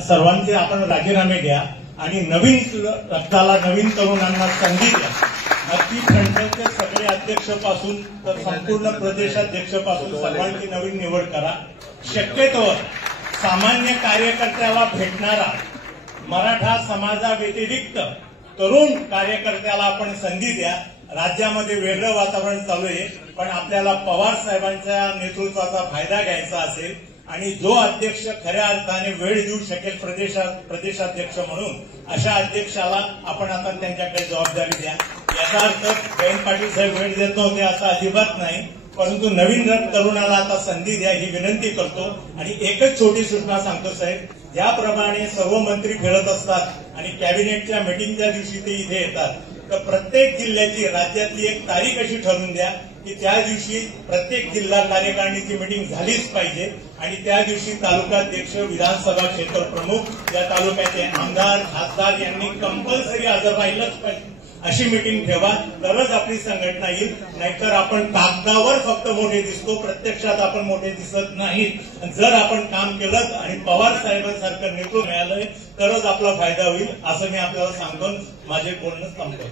सर्वांचे आपण राजीनामे द्या आणि नवीन रक्ताला, नवीन तरुणांना संधी द्या। अगदी फ्रंटलचे सगळे अध्यक्षपासून तर संपूर्ण प्रदेशाध्यक्षपासून सर्वांची नवीन निवड करा। शक्यतोवर सामान्य कार्यकर्त्याला भेटणारा मराठा समाजाव्यतिरिक्त तरुण कार्यकर्त्याला आपण संधी द्या। राज्यामध्ये वेगळं वातावरण चालू आहे, पण आपल्याला पवार साहेबांच्या नेतृत्वाचा फायदा घ्यायचा असेल आणि जो अध्यक्ष खऱ्या अर्थाने वेळ देऊ शकेल प्रदेशाध्यक्ष म्हणून, अशा अध्यक्षाला आपण आता त्यांच्याकडे जबाबदारी द्या। याचा अर्थ जयंत पाटील साहेब वेळ देत नव्हते असं अजिबात नाही, परंतु नवीन तरुणाला आता संधी द्या ही विनंती करतो। आणि एकच छोटी सूचना सांगतो साहेब, ज्याप्रमाणे सर्व मंत्री फिरत असतात आणि कॅबिनेटच्या मीटिंगच्या दिवशी ते इथे येतात, तर प्रत्येक जिल्ह्याची राज्यातली एक तारीख अशी ठरवून द्या की त्या दिवशी प्रत्येक जिल्हा कार्यकारिणीची मीटिंग झालीच पाहिजे आणि त्या दिवशी तालुकाध्यक्ष, विधानसभा क्षेत्र प्रमुख, या तालुक्याचे आमदार, खासदार यांनी कंपल्सरी हजर राहिलंच पाहिजे। अशी मीटिंग ठेवा, तरच आपली संघटना येईल। नाहीतर आपण कागदावर फक्त मोठे दिसतो, प्रत्यक्षात आपण मोठे दिसत नाहीत। जर आपण काम केलं आणि पवार साहेबांसारखं नेतृत्व मिळालंय तरच आपला फायदा होईल, असं मी आपल्याला सांगून माझे बोलणं थांबतो।